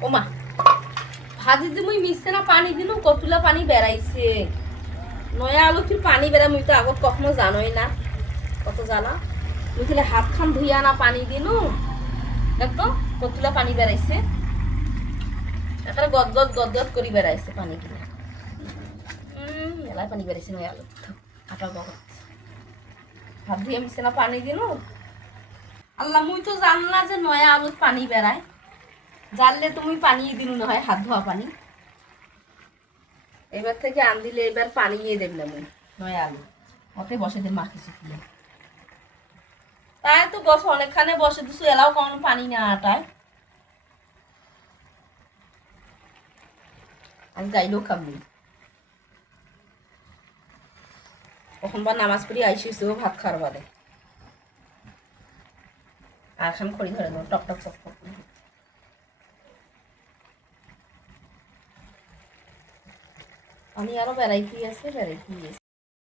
ওমা ভাজি যে মুই মিশছে না পানি দিনু কতুলা পানি বেড়াইছে নয়া আলু তুই পানি বেড়া মুই তো আগত কখনো জানোই না কত জানা মুই খালি হাত খান ধুইয়া না পানি দিনু দেখতো কতুলা পানি বেড়াইছে এখানে গদ গদ করি বেড়াইছে পানি কিনে মেলায় পানি বেড়াইছে নয়া আলু আটা বহুত হাত ধুইয়া মিশছে না পানি দিনু আল্লাহ মুই তো জান না যে নয়া আলুত পানি বেড়ায় জানলে তুমি পানি দিনু না হয় হাত ধোয়া পানি এবার থেকে আন দিলে এবার পানি নিয়ে দেব না মুই নয়া আলু ওতে বসে দে মাখি শুকিয়ে তাই তো বস অনেকখানে বসে দিছু এলাও কোন পানি না আটায় আমি গাইলেও খাবি কখন বা নামাজ পড়ি আইসিস ভাত খাওয়ার বাদে আর খান খড়ি ধরে দেবো টক টক টক টক পানি আরো ভ্যারাইটি আছে